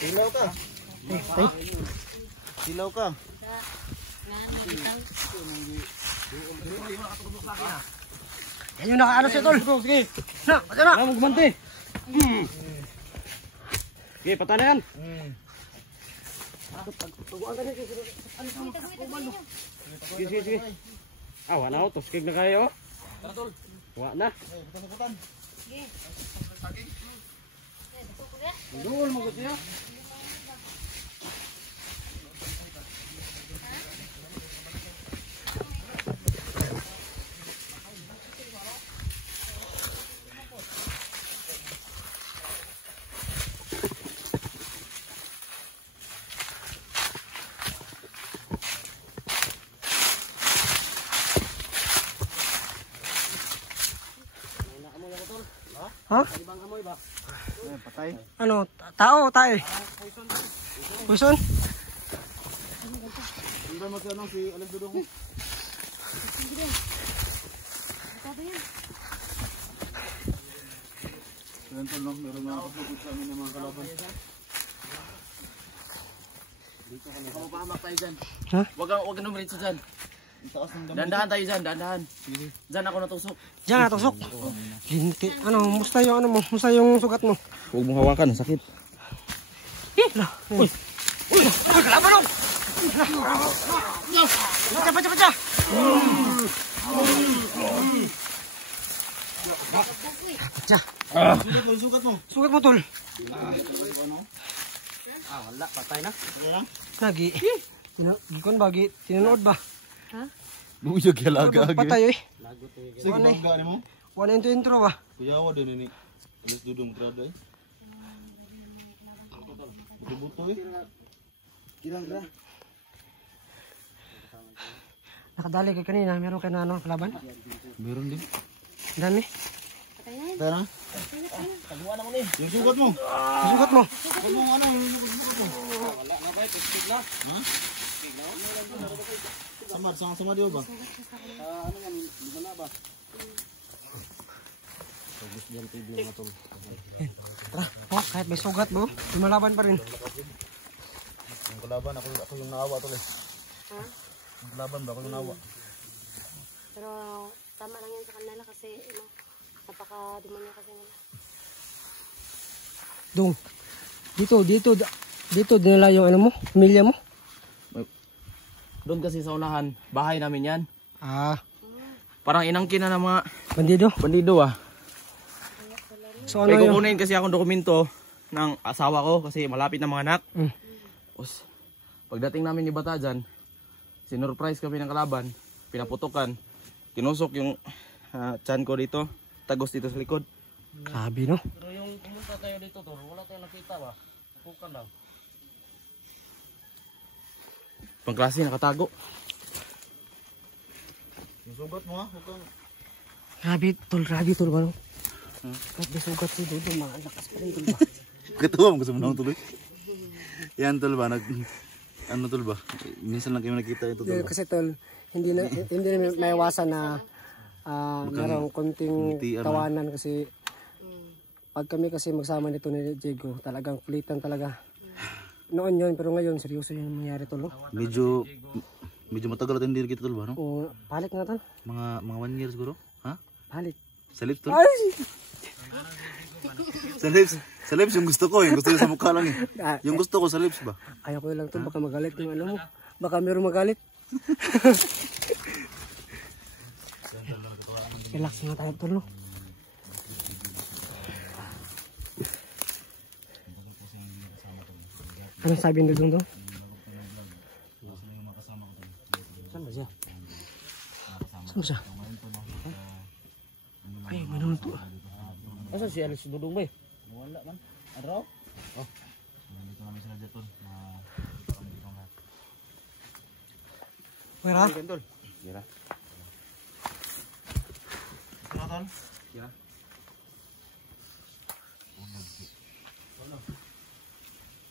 Katilaw ka. Katilaw ka. Yan yung nakaano siya, tol. Sige. Na, pati na. Magmante. Sige, pata na yan. Sige, sige. Wala na ako. Tuskig na kayo. Wala na. Sige. Doon mo kasi ya. Ha? Ibang amoy ba? Patay. Ano? Tao, tae. Poison? Hindi mo siya si Alas Dudong. Ganito lang, meron na kapagod sa amin ng mga kalaban. Dito ka lang. Kamupahamak tayo dyan. Ha? Huwag ka numiritso dyan. Dandahan tayo dyan, dandahan. Dyan ako natusok. Diyan nga, tusok. Hindi. Ano, musta yung ano mo? Musta yung sugat mo? Huwag mo hawakan, sakit. Uy! Uy! Kalaban mo! Pacha, pacha, pacha! Pacha. Sugat mo. Sugat mo, tol. Wala, patay na. Lagi. Gikon ba? Tinunood ba? Buyog yalaga. Patay eh. Sige, bangga mo. Wala yung intro ba? Kuyawa din ni Alas Dudong trada eh. Buto eh. Kirang gra. Nakadali kay kanina. Meron kayo na ano, kalaban? Meron din. Dami. Tara. Taguan ako ni. Yung sugat mo. Yung sugat mo. Sugat mo ano, yung sugat mo. Wala na ba, testig na. Ha? Sama dia ba? Ano yan, di ba na ba? Tugos diyan tiblo nga tol. Tara, oh, kahit may sugat mo, lumalaban pa rin. Yung kalaban, ako yung naawa tol eh. Ha? Yung kalaban ba, ako yung naawa. Pero tama lang yan sa kanila kasi napaka-demonyo kasi nila. Dung. Dito dinala yung ano mo, pamilya mo. Doon kasi sa unahan, bahay namin yan. Ah, Parang inangkin na ng mga bandido. bandido ah. So May ano yung kukunin kasi akong dokumento ng asawa ko kasi malapit na mga anak. Tapos, pagdating namin ni Bata dyan, sinurprise kami ng kalaban, pinaputukan, tinusok yung tiyan ko dito, tagos dito sa likod. grabe no? Pero yung pumunta tayo dito to, wala tayong nakita ba? Pupukan lang. Pangklase, nakatago. Yung sugat mo ha, huwag kang... Grabe tol ba no? Kahit may sugat si Dodo, malakas pa rin tol ba? Katuwa mo kasi manang tuloy. Yan tol ba, ano tol ba? Minsan lang kayo nakita ito tol ba? Kasi tol, hindi na maiwasan na merong konting tawanan kasi pag kami kasi magsama nito ni Diego, talagang kulitan talaga. Noon yun, pero ngayon seryoso yung nangyari tol. No? Medyo matagal natin hindi kita tol ba no? O, palit nga tol. Mga 1 year siguro? Ha? Palit. Sa lips tol. Ay! Sa lips yung gusto ko, yung gusto ko sa mukha lang eh. Yung gusto ko sa lips ba? Ayaw ko lang to, baka magalit yung ano mo. Baka meron magalit. Relax na tayo tol, no? Anong sabi ng dudong to? Saan ba siya? Saan ba siya? Ay, manong to. Asa si Alex Dudong ba eh? Wala man. Araw? Oh. Nandito namin sila dyan tol. Wala? Tol. Gira. Gira tol. Gira.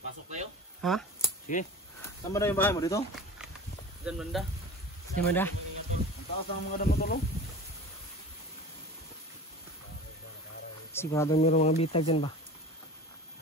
Pasok tayo? Ha? Sige. Saan ba na yung bahay mo dito? Diyan banda. Di ba na? Ang taas ng mga damo tol. Sigurado mayroong mga bitag dyan ba?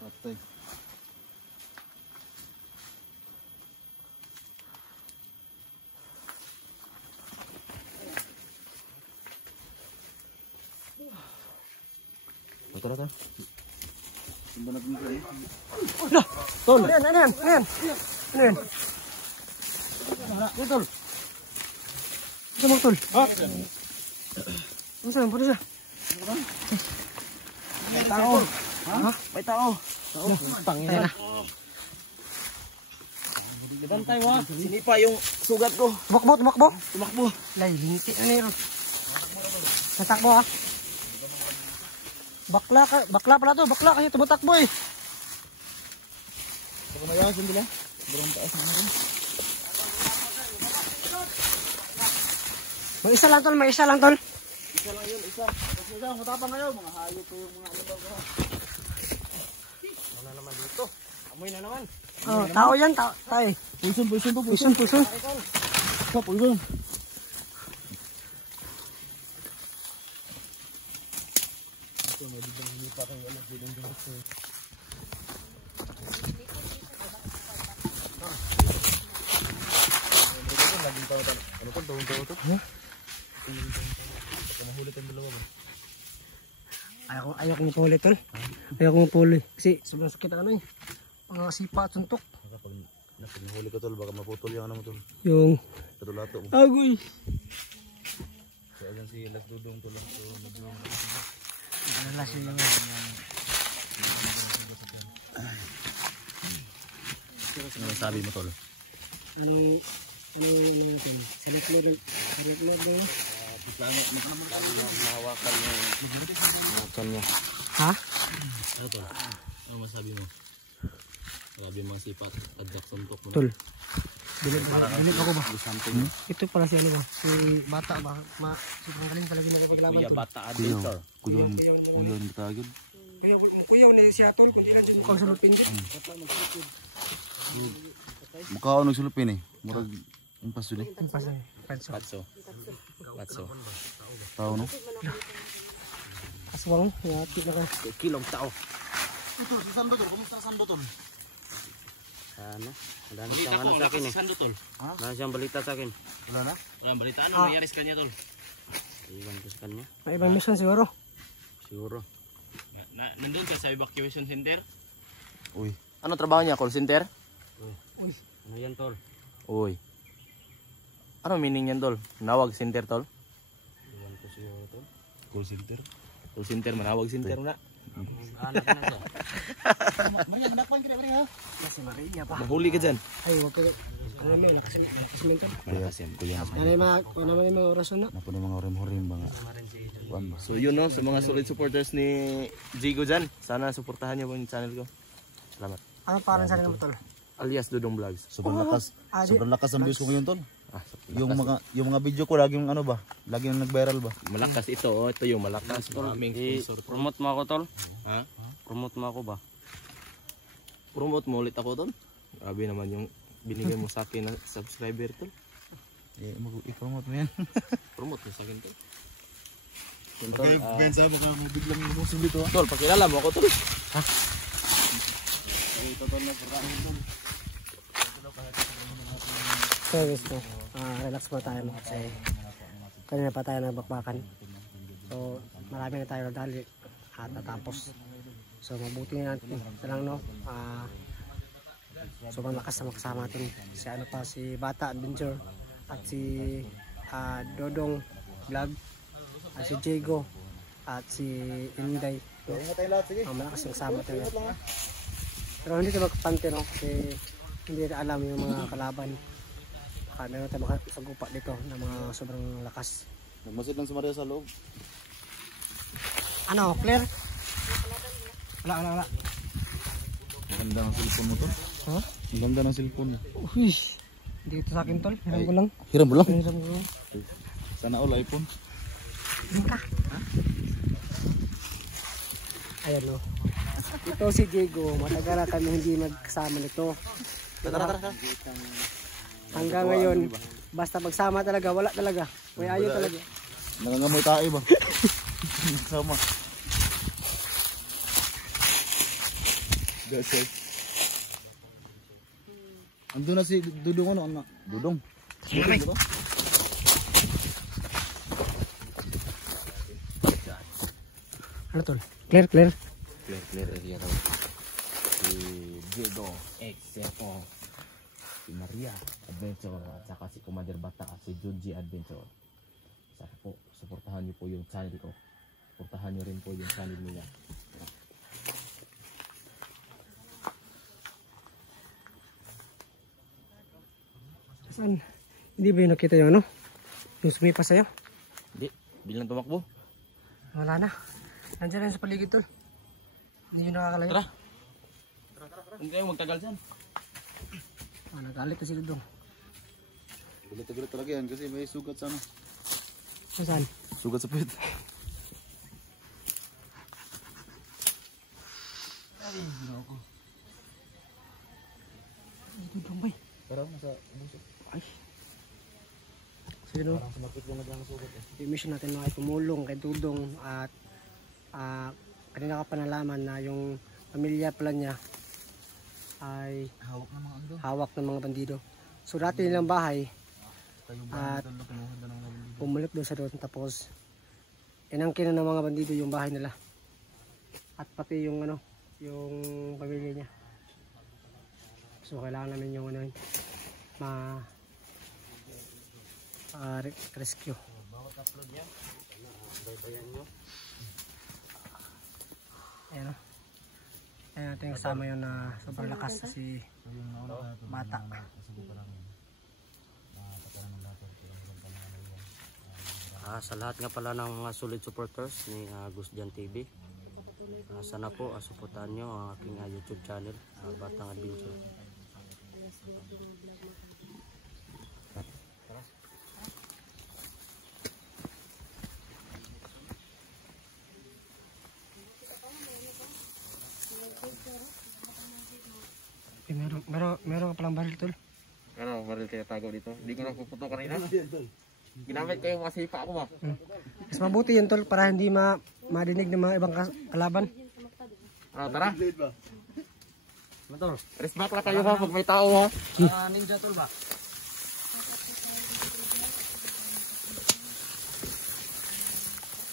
Patay. Tara tara. Simba natin ko eh. Tol! Ano yan? Ano yan? Ano yan? Ano yan? Ano tol? Ano mo tol? Ha? Ano saan? Pwede siya? May tao. Ha? May tao. Pangina na. Gabantay mo ha. Sinipa yung sugat ko. Tumakbo, tumakbo. Tumakbo. Lay, linti na nero. Natakbo ha. Bakla pala to, bakla kasi tumatakbo eh. Saka mayaw sila. Barang taas na natin. May isa lang tol, may isa lang tol. Isa lang yun, isa. Tapos isa, matapang ngayon. Mga hayop ko yung mga ano ba. Wala naman dito. Amoy na naman. Oh, tao yan, tao. Tay. Puson to. Puson, puson. Puson. Ayaw kong puli tol. Ayaw kong puli. Kasi sobrang sakit ang ano eh. Mga sipa at suntok. Pag nahuli ko tol, baka maputol yung ano mo tol. Yung Katulato mo. agoy. Kaya dyan si Las Dudong tol. So, nagdung. Alalas yun yung Ano sabi mo tol? anong tol? Salit-lord na yun. Makan mo. Ha? Ano tol? Ano masabi mo? Grabe mga sipat. Adyak suntok mo. Tol. Bilib ako ba? Something. Ito pala si ano ba? Si bata ba? Sobrang galing talaga nakapaglaban Kuya tol. bata adventure. Kuyon yung tagod. Kuyaw na siya tol. Kung di lang siya mukhang sulupin dyan. Mukha ako nagsulupin eh. Murag yung paso eh. Patso. Tao no? Aswang. Yati na ka. Kilong tao. Ito, si Sando tol. Kumusta Sando tol? Ano? Wala na siyang ano sa akin eh. Sando tol. Wala na siyang balita sa akin. Wala na? Walang balita. Ano nangyari sa kanya tol? Iwan ko sa kanya. May ibang mission siguro. Siguro. Nandun ka sa evacuation center? Uy. Ano trabaho niya? Call center? Uy. Ano yan tol? Uy. Ano meaning yan tol? Nawag center tol? Iwan ko siguro tol. Call center. Call center, manawag center na. Anak na siya. Maria, hanakpan kita Maria. Si Maria pa. Mahuli ka dyan. Ay, wag ka. Ano naman, lakas mental. Kuya, kuya. Ano naman yung mga orasyon na? Napo ng mga orim-orim ba nga? Kuan ba? So yun no, sa mga solid supporters ni Jigo dyan. Sana suportahan niyo po yung channel ko. Salamat. Ano parang sa kanila tol? Alias Dudong Vlogs. Sobrang lakas. Sobrang lakas ang views ko ngayon tol. Ah, Yung mga video ko laging ano ba? Laging nag-viral ba? malakas ito. Oh. Ito yung malakas. Maraming sponsor. Promote mo ako tol? Ha? Promote mo ako ba? Promote mo ulit ako tol. Grabe naman yung binigay mo sa akin na subscriber tol. Eh, i-promote mo yan. Promote mo sa akin tol. Okay, bensa mo ka mo biglang lumusong dito ha. Tol, pakilala mo ako tol. So gusto, relax pa tayo kasi kanina pa tayo nagbakbakan. So marami na tayo nadali at natapos. So mabuti na natin lang, no. So malakas na makasama natin si ano pa, si Bata Adventure at si Dodong Vlog at si Diego at si Inday, no? Malakas yung kasama tayo. Pero hindi tayo magpante, no, kasi hindi na alam yung mga kalaban. Meron tayo makasagupa dito ng mga sobrang lakas. Nagmasid lang si Maria sa loob. Ano, clear? Wala. Ang ganda ng cellphone mo to. Ha? Ang ganda ng cellphone mo. Uy, dito sa akin tol, hiram ko lang. Hiram mo lang. Hiram ko lang. Sana all iPhone. Ayan, no. Ito si Diego, matagal na kami hindi magkasama nito. Tara. Hanggang ngayon, basta magsama talaga, wala talaga. May ayaw talaga. Nangangamoy tayo ba? Sama. That's it. Andun na si Dudong, ano? Dudong. Dudong. Ano tol? Clear. Clear area daw. Si Diego, Exepo, si Maria Adventure, at saka si Commander Bata at si Junji Adventure. Sana po, suportahan niyo po yung channel ko. Suportahan niyo rin po yung channel nila. Saan? Hindi ba yung nakita yung ano? Yung sumipas sa'yo? Hindi, bilang tumakbo. Wala na. Nandiyan rin sa paligid tol. Hindi yun nakakalayo. Tara. Huwag kayong magtagal dyan. Nagalit na si Dudong. Gulit talaga yan kasi may sugat sa ano. Saan? Sugat sa puwet. Ay, Dudong bay. Tara, nasa buso. Ay. So yun o. Parang sumakit lang ang sugat eh. Yung mission natin mga tumulong kay Dudong at kanina ka pa nalaman na yung pamilya pala niya ay hawak ng mga bandido. So dati nilang bahay at bumalik doon sa doon, tapos inangkin na ng mga bandido yung bahay nila at pati yung ano, yung pamilya niya. So kailangan namin yung ano yun, rescue. Ayan o. Ayan natin kasama yun na sobrang lakas si Bata. Sa lahat nga pala ng mga solid supporters ni Gusdian TV, sana po suportahan nyo ang aking YouTube channel, Batang Adventure. Meron ka palang baril tol. Ano, baril kayo tago dito? Hindi ko na puputo kanina. Ginamit ko yung mga sipa ko ba? Mas mabuti yun tol para hindi madinig ng mga ibang kalaban. Ah, tara. Motor, respect na kayo ha pag may tao ha. Ninja tol ba?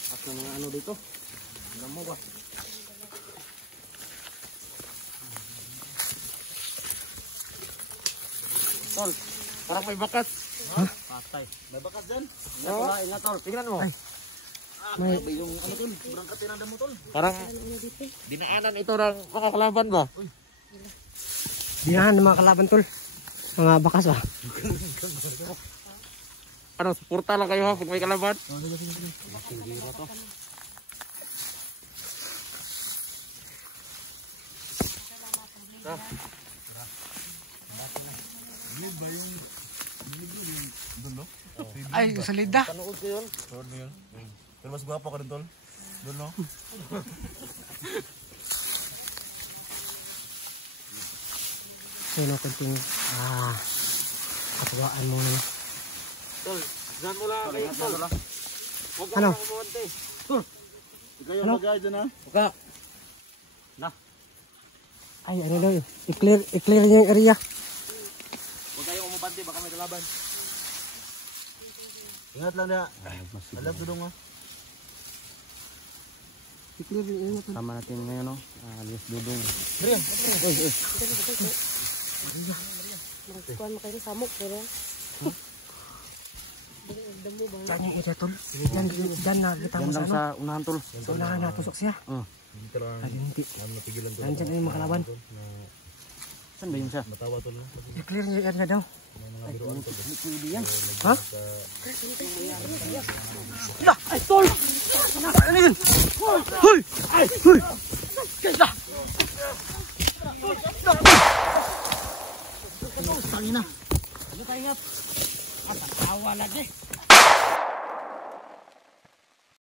At mga ano dito? Alam mo ba? Tol, parang may bakas. Patay. May bakas dyan. Ingat tol, tingnan mo. May Yung ano tol, sobrang katiranda mo tol. Parang dinaanan ito ng mga kalaban ba? dinahan ng mga kalaban tol. Mga bakas ba? Ano, suporta lang kayo ha pag may kalaban. Masinggiro to. Ay, salida. Panood ko yun. Panood mo yun. Pero mas gwapo ka rin tol. Doon no? So na kunting katuwaan muna. Tol, dyan mo lang kayo tol. Huwag ka Ano? lang kumonte. Ikaw yung magay dyan ha. Huwag ka. Ay, ano daw yun? I-clear niyo yung area. Huwag kayong umabante, baka may kalaban. Ingat lang na. Alam ko dong ha. I-clear din yun. Sama natin ngayon, no? Alias Dudong. Magkuhan mo kayo samok, pero Saan yung area, tol? Diyan na, kita mo Yan sa lang ano? sa unahan, tol. Sa unahan na, tusok siya. Ay, hindi. Nandiyan na yung mga kalaban. Saan ba yun siya? I-clear niyo yan na daw. Pwede yan. Ha? La! Ay, tol! Ano yun? Hoy! Ay! Hoy! Kaya! Tangina! Ano tayo nga? At tawa lagi.